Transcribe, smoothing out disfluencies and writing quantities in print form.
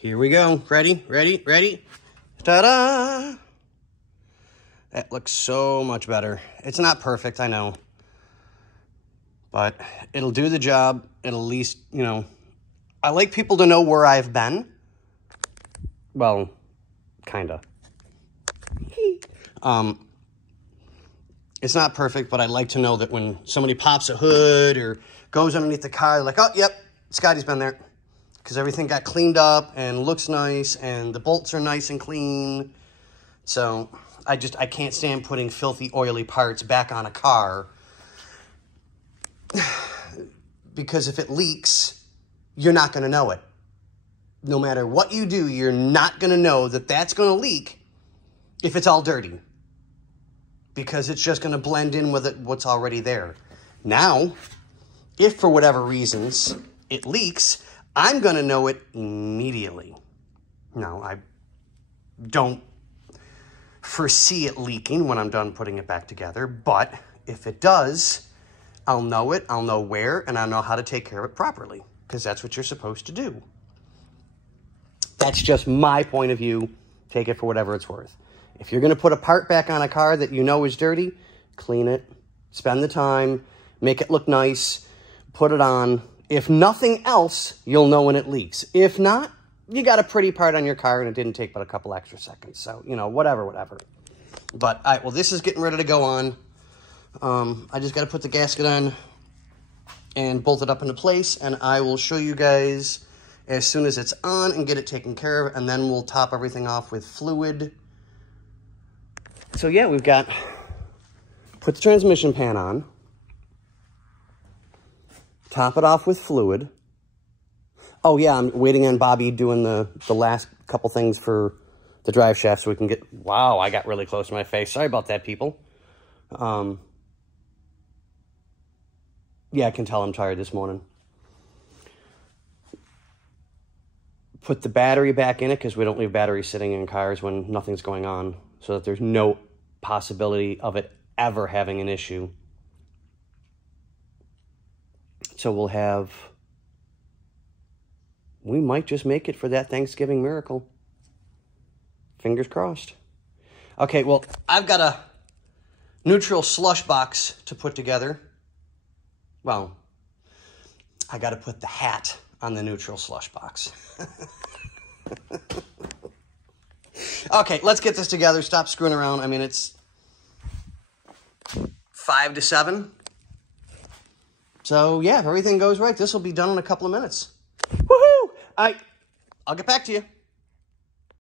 Here we go. Ready? Ready? Ready? Ta-da! That looks so much better. It's not perfect, I know. But it'll do the job. It'll at least, you know, I like people to know where I've been. Well, kinda. It's not perfect, but I like to know that when somebody pops a hood or goes underneath the car, they're like, oh, yep, Scotty's been there. Because everything got cleaned up and looks nice and the bolts are nice and clean. So I can't stand putting filthy, oily parts back on a car. Because if it leaks, you're not going to know it. No matter what you do, you're not going to know that that's going to leak if it's all dirty. Because it's just going to blend in with what's already there. Now, if for whatever reasons it leaks, I'm going to know it immediately. Now, I don't foresee it leaking when I'm done putting it back together, but if it does, I'll know it, I'll know where, and I'll know how to take care of it properly, because that's what you're supposed to do. That's just my point of view. Take it for whatever it's worth. If you're going to put a part back on a car that you know is dirty, clean it, spend the time, make it look nice, put it on. If nothing else, you'll know when it leaks. If not, you got a pretty part on your car and it didn't take but a couple extra seconds. So, you know, whatever. But, all right, well, this is getting ready to go on. I just got to put the gasket on and bolt it up into place, and I will show you guys as soon as it's on and get it taken care of, and then we'll top everything off with fluid. So, yeah, we've got, put the transmission pan on, top it off with fluid. Oh, yeah, I'm waiting on Bobby doing the last couple things for the drive shaft so we can get... Wow, I got really close to my face. Sorry about that, people. Yeah, I can tell I'm tired this morning. Put the battery back in it because we don't leave batteries sitting in cars when nothing's going on, so that there's no possibility of it ever having an issue. So we'll have... We might just make it for that Thanksgiving miracle. Fingers crossed. Okay, well, I've got a neutral slush box to put together. Well, I got to put the hat on the neutral slush box. Okay, let's get this together. Stop screwing around. I mean, it's 5 to 7. So, yeah, if everything goes right, this will be done in a couple of minutes. Woohoo! I'll get back to you.